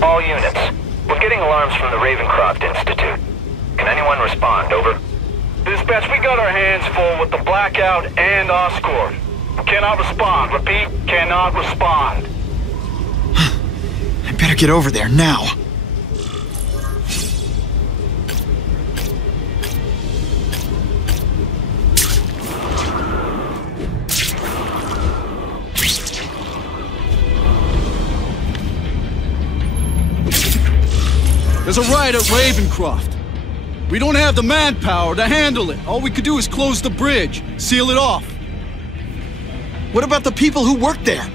All units. We're getting alarms from the Ravencroft Institute. Can anyone respond, over? Dispatch, we got our hands full with the blackout and Oscorp. Cannot respond. Repeat, cannot respond. I better get over there now. There's a riot at Ravencroft. We don't have the manpower to handle it. All we could do is close the bridge, seal it off. What about the people who work there?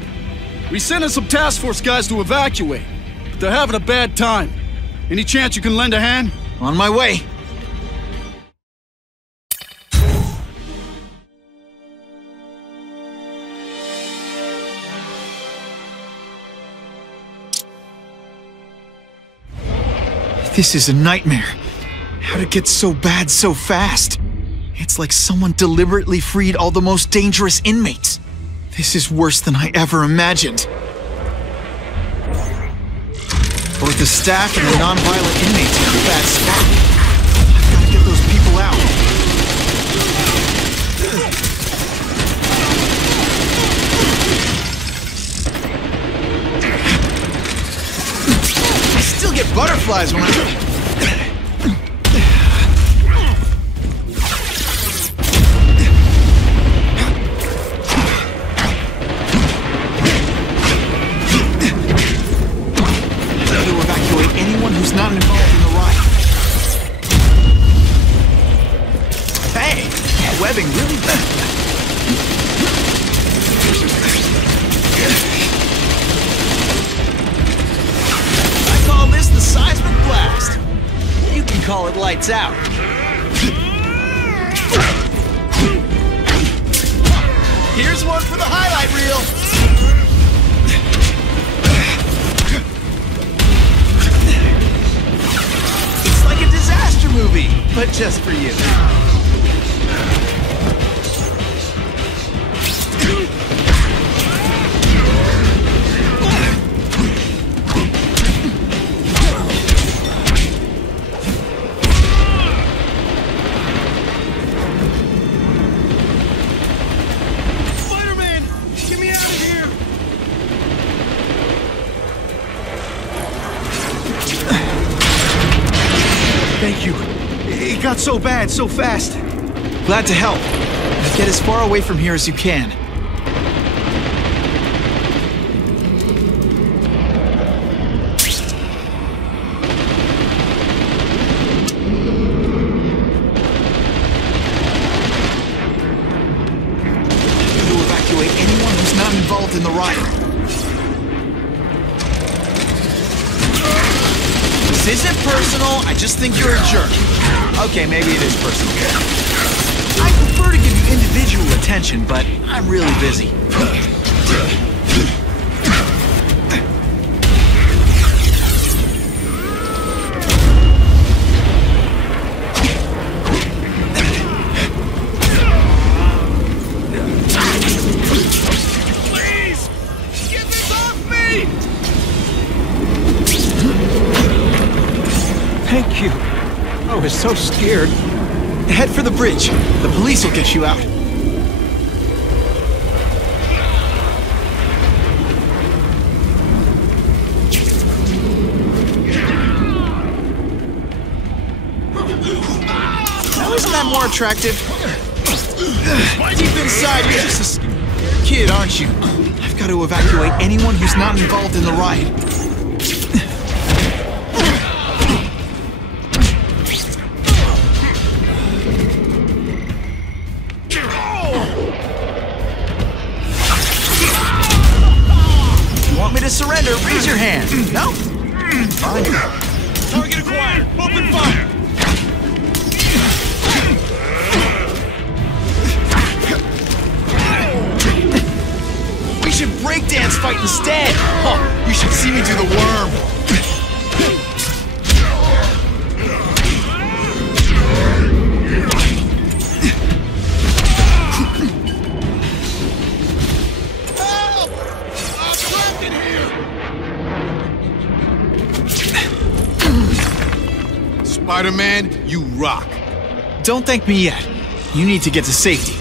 We sent in some task force guys to evacuate, but they're having a bad time. Any chance you can lend a hand? On my way. This is a nightmare. How'd it get so bad so fast? It's like someone deliberately freed all the most dangerous inmates. This is worse than I ever imagined. Both the staff and the non-violent inmates are in a bad spot. I've got to get those people out. I still get butterflies when I... not involved in the riot. Hey, that webbing really bad. I call this the seismic blast. You can call it lights out. Here's one for the highlight reel. Movie, but just for you. Spider-Man, get me out of here! Thank you. It got so bad, so fast. Glad to help. Get as far away from here as you can. To evacuate anyone who's not involved in the riot. This isn't personal, I just think you're a jerk. Okay, maybe it is personal. I prefer to give you individual attention, but I'm really busy. Please! Get this off me! Thank you. I was so scared. Head for the bridge. The police will get you out. Now isn't that more attractive? Deep inside, you're just a kid, aren't you? I've got to evacuate anyone who's not involved in the riot. To surrender, raise your hand. No? Fine. Target acquired. Open fire. We should breakdance fight instead. Oh, you should see me do the worm. Spider-Man, you rock. Don't thank me yet. You need to get to safety.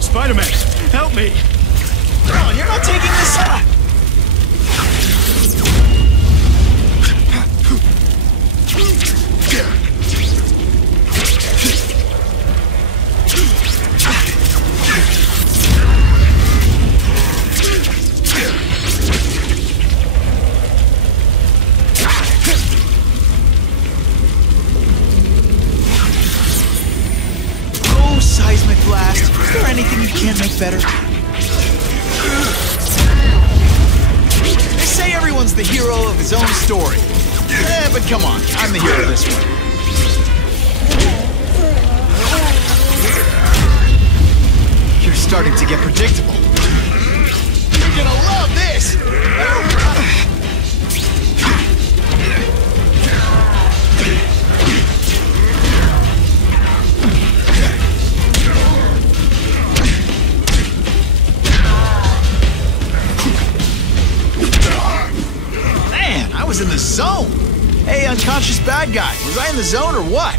Spider-Man, help me! Come on, you're not taking this up! Seismic blast. Is there anything you can't make better? They say everyone's the hero of his own story. But come on, I'm the hero of this one. You're starting to get predictable. You're gonna love this! I was in the zone! Hey, unconscious bad guy, was I in the zone or what?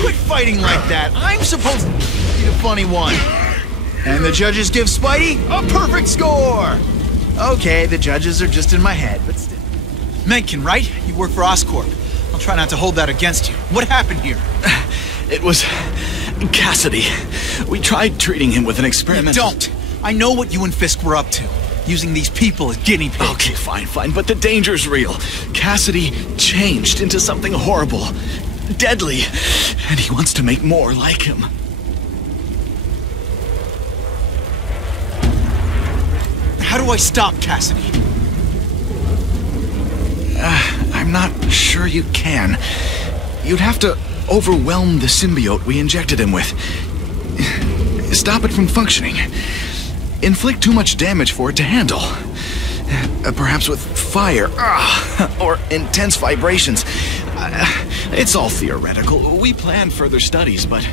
Quit fighting like that! I'm supposed to be the funny one! And the judges give Spidey a perfect score! Okay, the judges are just in my head, but still. Mencken, right? You work for Oscorp. I'll try not to hold that against you. What happened here? It was Cassidy. We tried treating him with an experiment. Don't! I know what you and Fisk were up to. Using these people as guinea pigs. Okay, fine, but the danger's real. Cassidy changed into something horrible, deadly, and he wants to make more like him. How do I stop Cassidy? I'm not sure you can. You'd have to overwhelm the symbiote we injected him with. Stop it from functioning. Inflict too much damage for it to handle. Perhaps with fire, or intense vibrations. It's all theoretical. We plan further studies, but...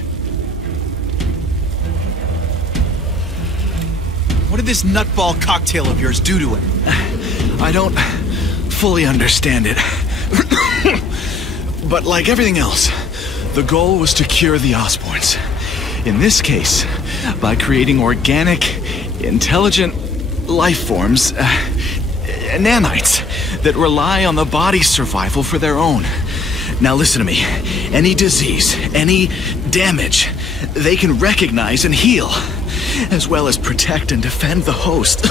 What did this nutball cocktail of yours do to him? I don't fully understand it. But like everything else, the goal was to cure the Osborns. In this case, by creating organic, intelligent life forms, nanites, that rely on the body's survival for their own. Now listen to me. Any disease, any damage, they can recognize and heal, as well as protect and defend the host. A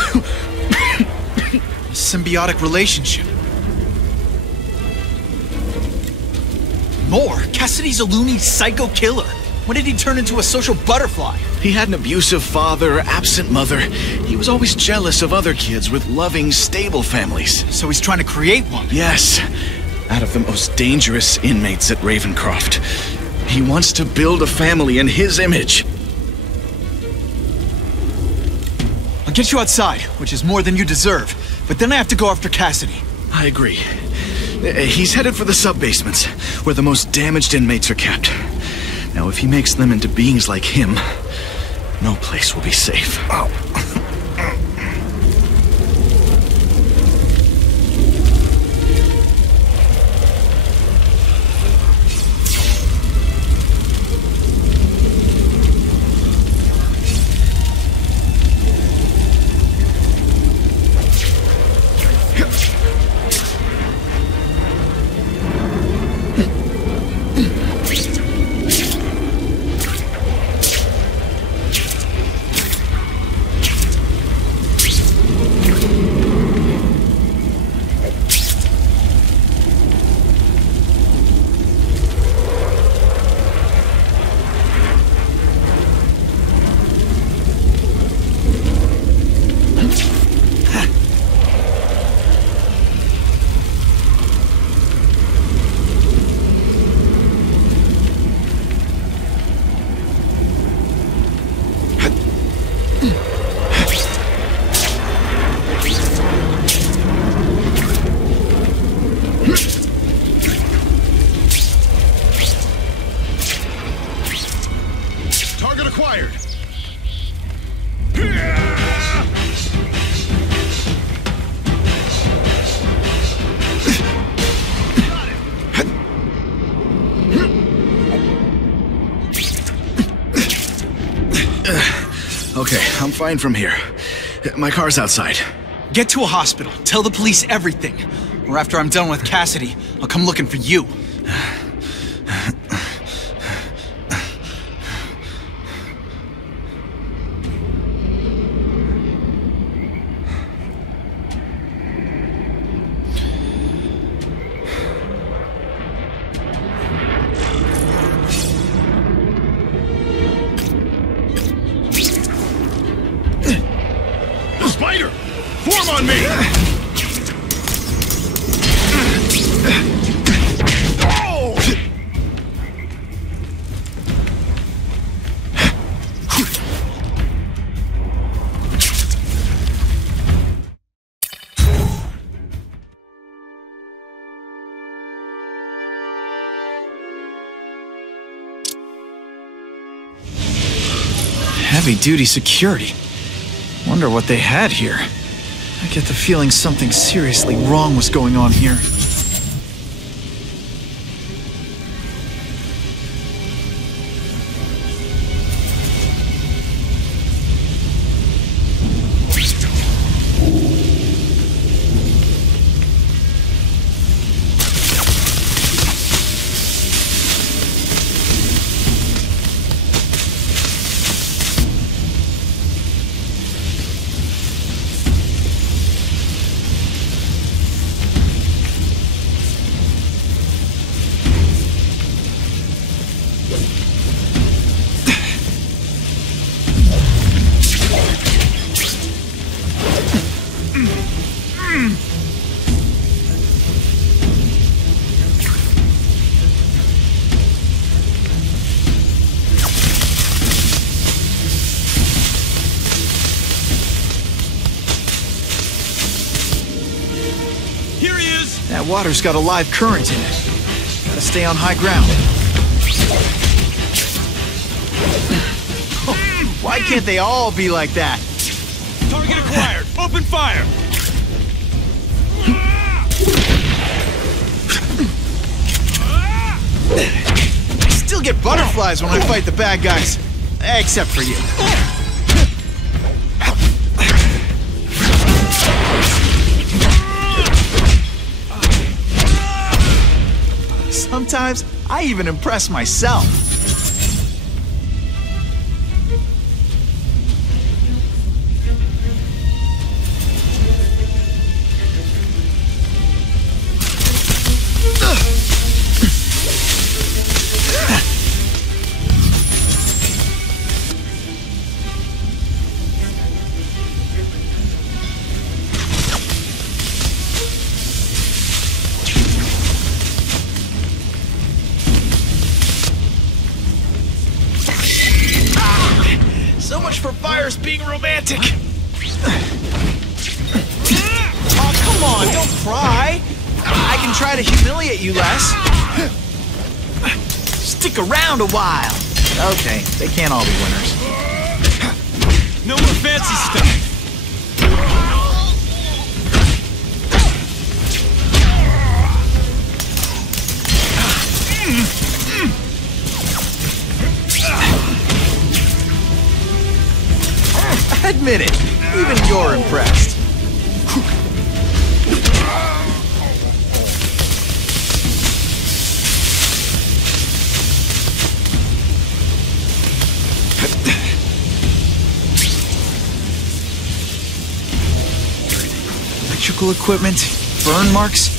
symbiotic relationship. More? Cassidy's a loony psycho killer. When did he turn into a social butterfly? He had an abusive father, absent mother. He was always jealous of other kids with loving, stable families. So he's trying to create one? Yes, out of the most dangerous inmates at Ravencroft. He wants to build a family in his image. I'll get you outside, which is more than you deserve. But then I have to go after Cassidy. I agree. He's headed for the sub-basements, where the most damaged inmates are kept. Now, if he makes them into beings like him, no place will be safe. Oh. Okay, I'm fine from here. My car's outside. Get to a hospital. Tell the police everything. Or after I'm done with Cassidy, I'll come looking for you. Spider! Form on me! Heavy-duty security. Wonder what they had here. I get the feeling something seriously wrong was going on here. That water's got a live current in it. Gotta stay on high ground. Why can't they all be like that? Target acquired! Open fire! I still get butterflies when I fight the bad guys. Except for you. Sometimes, I even impress myself. for fires being romantic. Oh, come on, don't cry. I can try to humiliate you less. Stick around a while. Okay, they can't all be winners. No more fancy stuff. Admit it, even you're impressed. Electrical equipment, burn marks.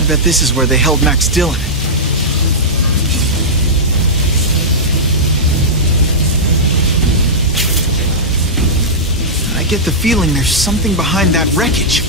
I bet this is where they held Max Dillon. I get the feeling there's something behind that wreckage.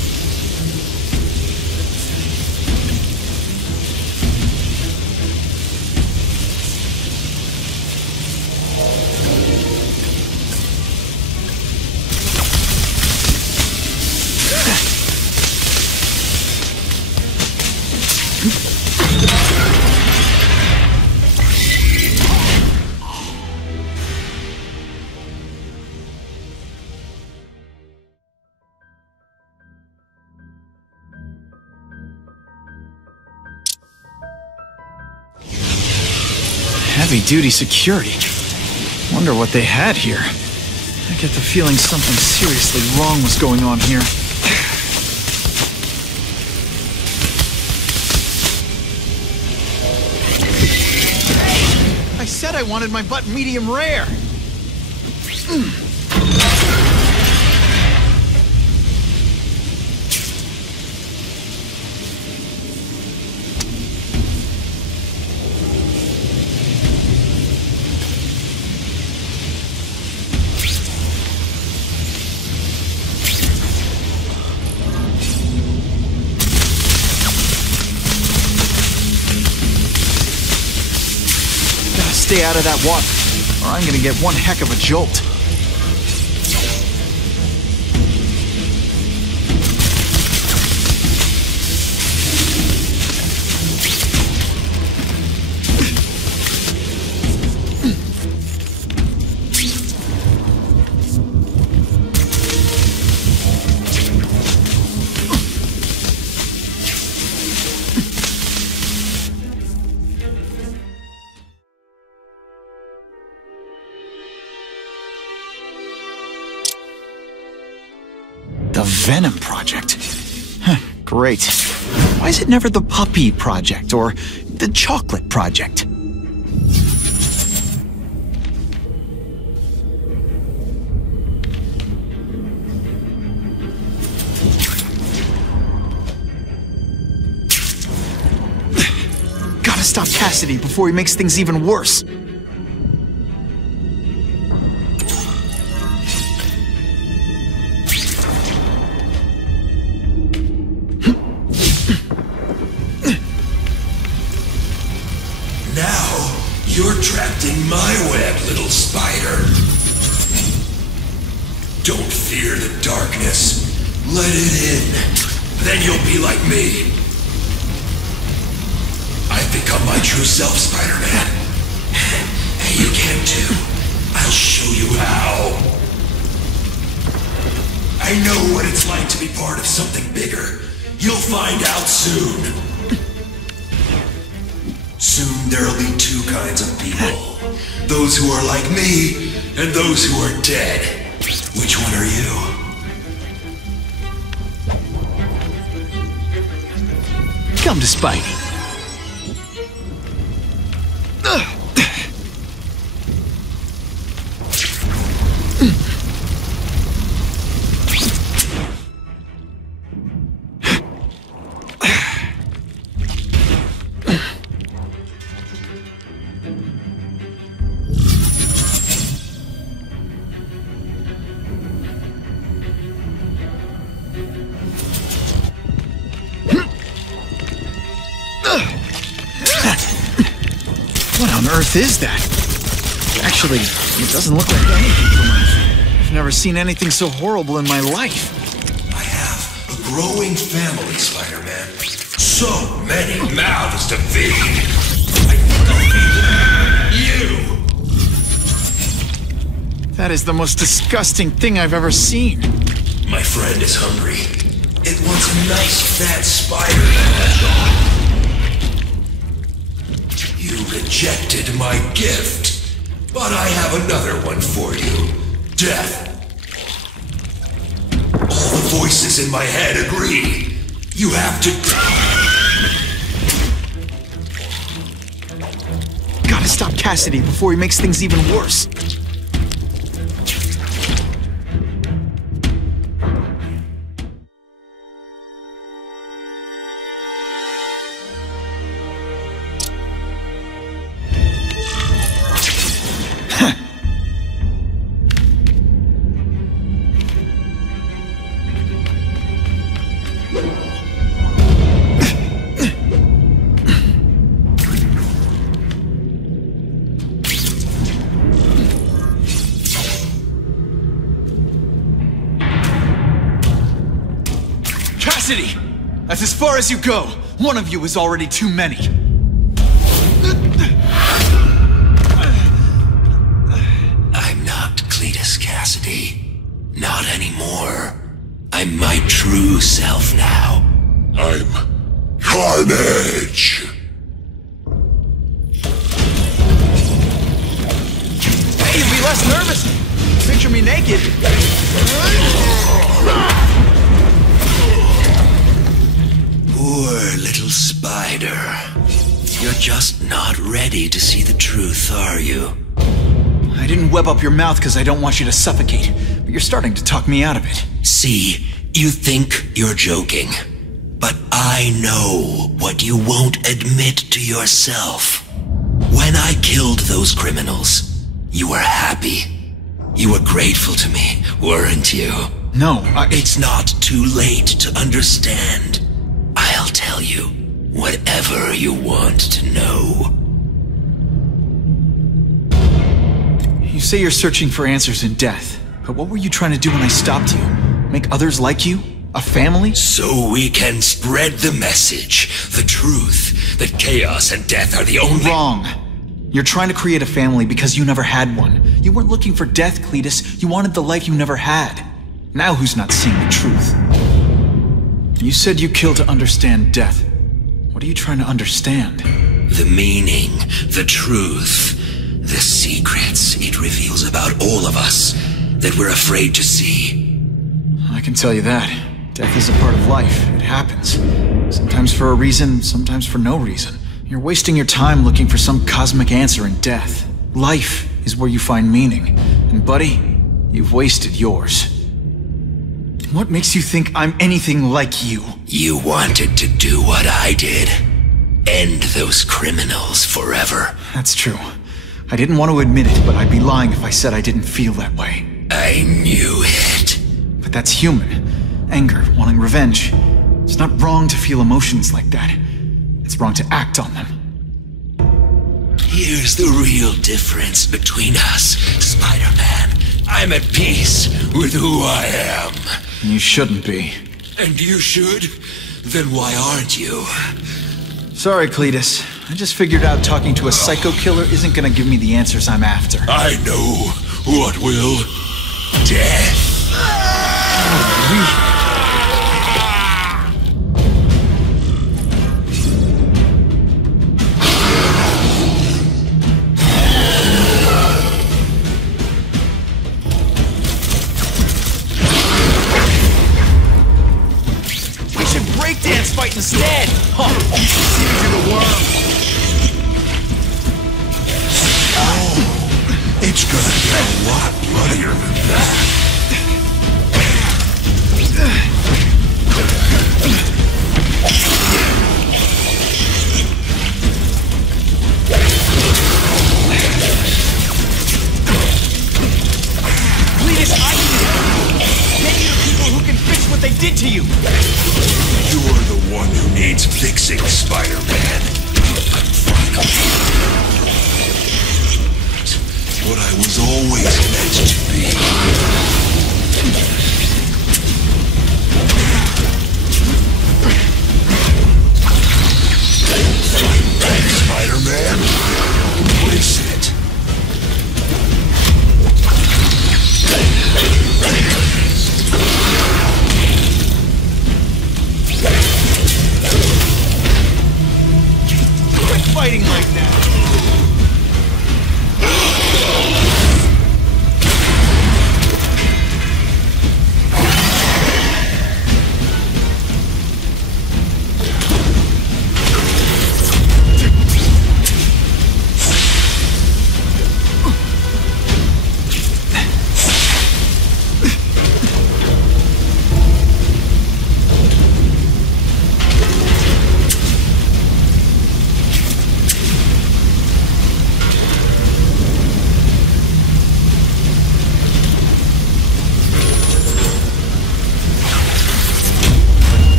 Heavy-duty security. Wonder what they had here. I get the feeling something seriously wrong was going on here. I said I wanted my butt medium rare. Stay out of that water, or I'm gonna get one heck of a jolt. The Venom Project. Huh, great. Why is it never the Puppy Project or the Chocolate Project? Gotta stop Cassidy before he makes things even worse. You're trapped in my web, little spider. Don't fear the darkness. Let it in. Then you'll be like me. I've become my true self, Spider-Man. And you can too. I'll show you how. I know what it's like to be part of something bigger. You'll find out soon. Soon there'll be two kinds of people. Those who are like me, and those who are dead. Which one are you? Come to Spidey. What on earth is that? Actually, it doesn't look like anything from Earth. I've never seen anything so horrible in my life. I have a growing family, Spider-Man. So many mouths to feed. I think I'll feed you. That is the most disgusting thing I've ever seen. My friend is hungry. It wants a nice fat Spider-Man. You rejected my gift, but I have another one for you. Death. All the voices in my head agree. You have to die. Gotta stop Cassidy before he makes things even worse. That's as far as you go. One of you is already too many. I'm not Cletus Cassidy. Not anymore. I'm my true self now. I'm Carnage. Hey, be less nervous. Picture me naked. Poor little spider. You're just not ready to see the truth, are you? I didn't web up your mouth because I don't want you to suffocate, but you're starting to talk me out of it. See, you think you're joking, but I know what you won't admit to yourself. When I killed those criminals, you were happy. You were grateful to me, weren't you? No, It's not too late to understand. I'll tell you whatever you want to know. You say you're searching for answers in death, but what were you trying to do when I stopped you? Make others like you? A family? So we can spread the message, the truth, that chaos and death are the only— Wrong. You're trying to create a family because you never had one. You weren't looking for death, Cletus. You wanted the life you never had. Now who's not seeing the truth? You said you killed to understand death. What are you trying to understand? The meaning, the truth, the secrets it reveals about all of us that we're afraid to see. I can tell you that. Death is a part of life. It happens. Sometimes for a reason, sometimes for no reason. You're wasting your time looking for some cosmic answer in death. Life is where you find meaning. And buddy, you've wasted yours. What makes you think I'm anything like you? You wanted to do what I did. End those criminals forever. That's true. I didn't want to admit it, but I'd be lying if I said I didn't feel that way. I knew it. But that's human. Anger, wanting revenge. It's not wrong to feel emotions like that. It's wrong to act on them. Here's the real difference between us, Spider-Man. I'm at peace with who I am. You shouldn't be. And you should? Then why aren't you? Sorry, Cletus. I just figured out talking to a psycho killer isn't gonna give me the answers I'm after. I know what will. Death. Breakdance fight instead! Huh. Easy to the worm. Oh, it's gonna get a lot bloodier than that. Cletus, I need the people who can fix what they did to you! You're the one who needs fixing, Spider-Man. I'm finally what I was always meant to be. fighting like that?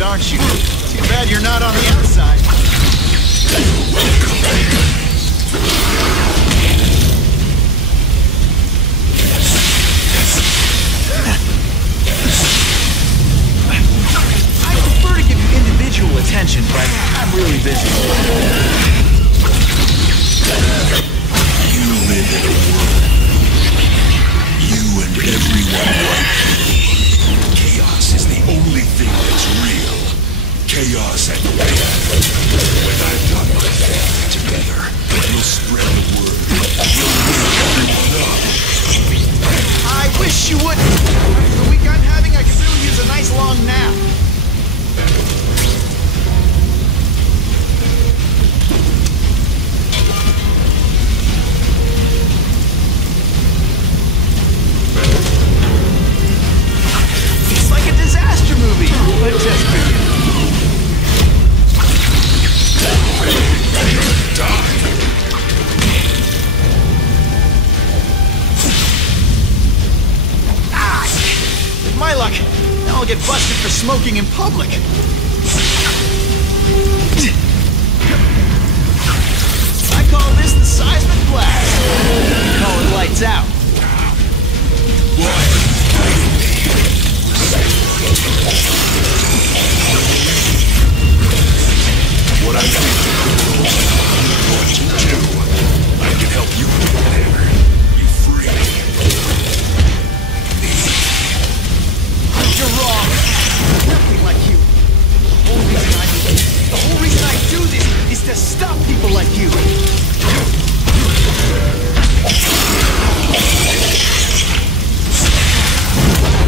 Aren't you? Too bad you're not on the outside. I prefer to give you individual attention, but I'm really busy. You live in a world. You and everyone like you. Chaos is the only thing that's real. Chaos and mayhem. When I've done my family together, we'll spread the word. We'll wake everyone up. I wish you wouldn't. After the week I'm having, I could really use a nice long nap. It's like a disaster movie, but just for you. With my luck, now I'll get busted for smoking in public. I call this the seismic blast. I call it lights out. What I think what to do, I can help you do whatever. Be free. You're wrong. Nothing like you. The whole reason I do this is to stop people like you.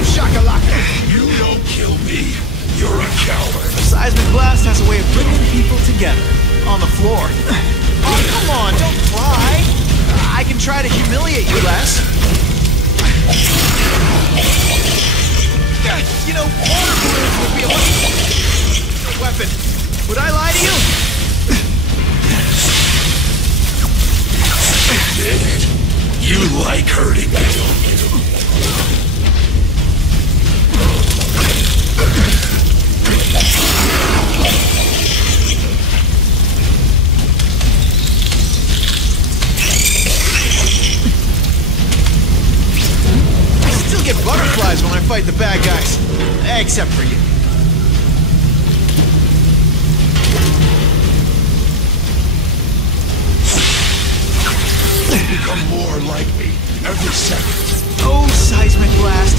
Shakalaka. You don't kill me. You're a coward. The seismic blast has a way of bringing people together. On the floor. Oh, come on, don't cry. I can try to humiliate you less. You know, water balloons would be a weapon. Would I lie to you? Did it? You like hurting me, don't you? I still get butterflies when I fight the bad guys. Except for you. You become more like me every second. Oh, seismic blast.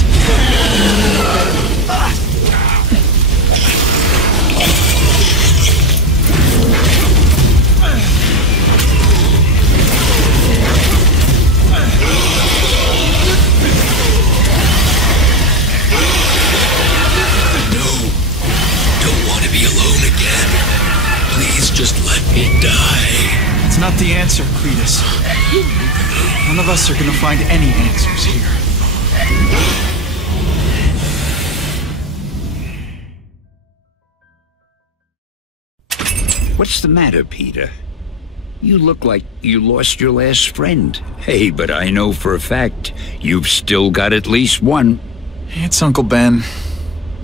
Just let me die. It's not the answer, Cletus. None of us are gonna find any answers here. What's the matter, Peter? You look like you lost your last friend. Hey, but I know for a fact you've still got at least one. It's Uncle Ben.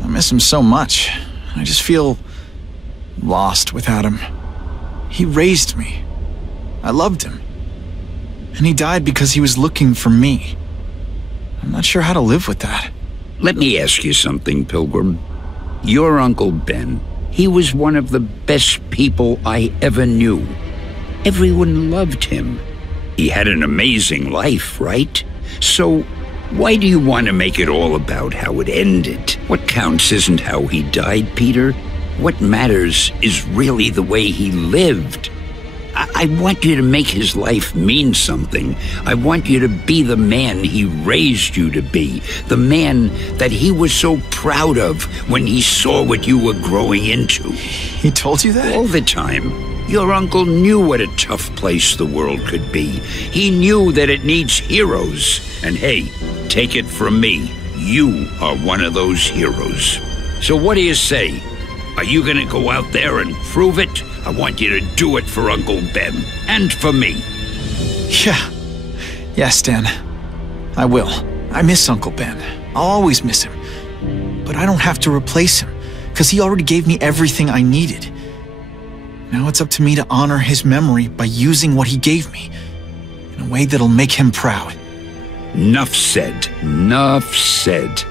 I miss him so much. I just feel lost without him. He raised me. I loved him. And he died because he was looking for me. I'm not sure how to live with that. Let me ask you something, Pilgrim. Your Uncle Ben, he was one of the best people I ever knew. Everyone loved him. He had an amazing life, right? So why do you want to make it all about how it ended? What counts isn't how he died, Peter. What matters is really the way he lived. I want you to make his life mean something. I want you to be the man he raised you to be. The man that he was so proud of when he saw what you were growing into. He told you that? All the time. Your uncle knew what a tough place the world could be. He knew that it needs heroes. And hey, take it from me, you are one of those heroes. So what do you say? Are you gonna go out there and prove it? I want you to do it for Uncle Ben, and for me. Yeah. Yes, Dan. I will. I miss Uncle Ben. I'll always miss him. But I don't have to replace him, because he already gave me everything I needed. Now it's up to me to honor his memory by using what he gave me, in a way that'll make him proud. Nuff said. Nuff said.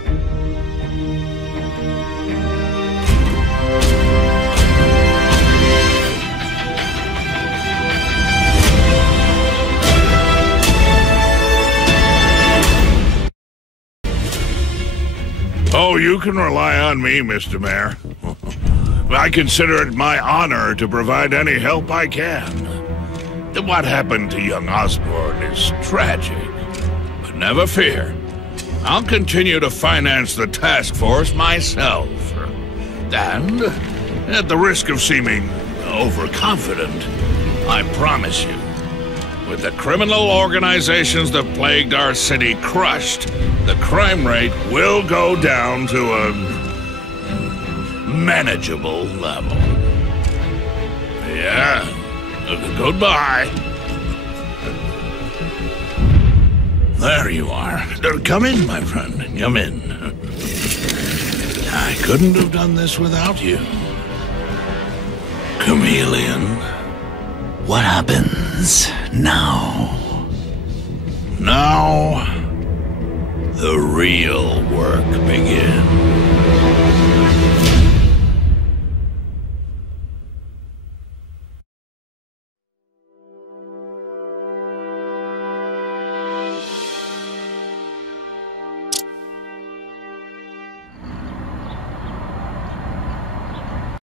Oh, you can rely on me, Mr. Mayor. I consider it my honor to provide any help I can. What happened to young Osborn is tragic, but never fear. I'll continue to finance the task force myself. And, at the risk of seeming overconfident, I promise you, with the criminal organizations that plagued our city crushed, the crime rate will go down to a manageable level. Yeah, goodbye. There you are. Come in, my friend. Come in. I couldn't have done this without you. Chameleon. What happens now? Now, the real work begins.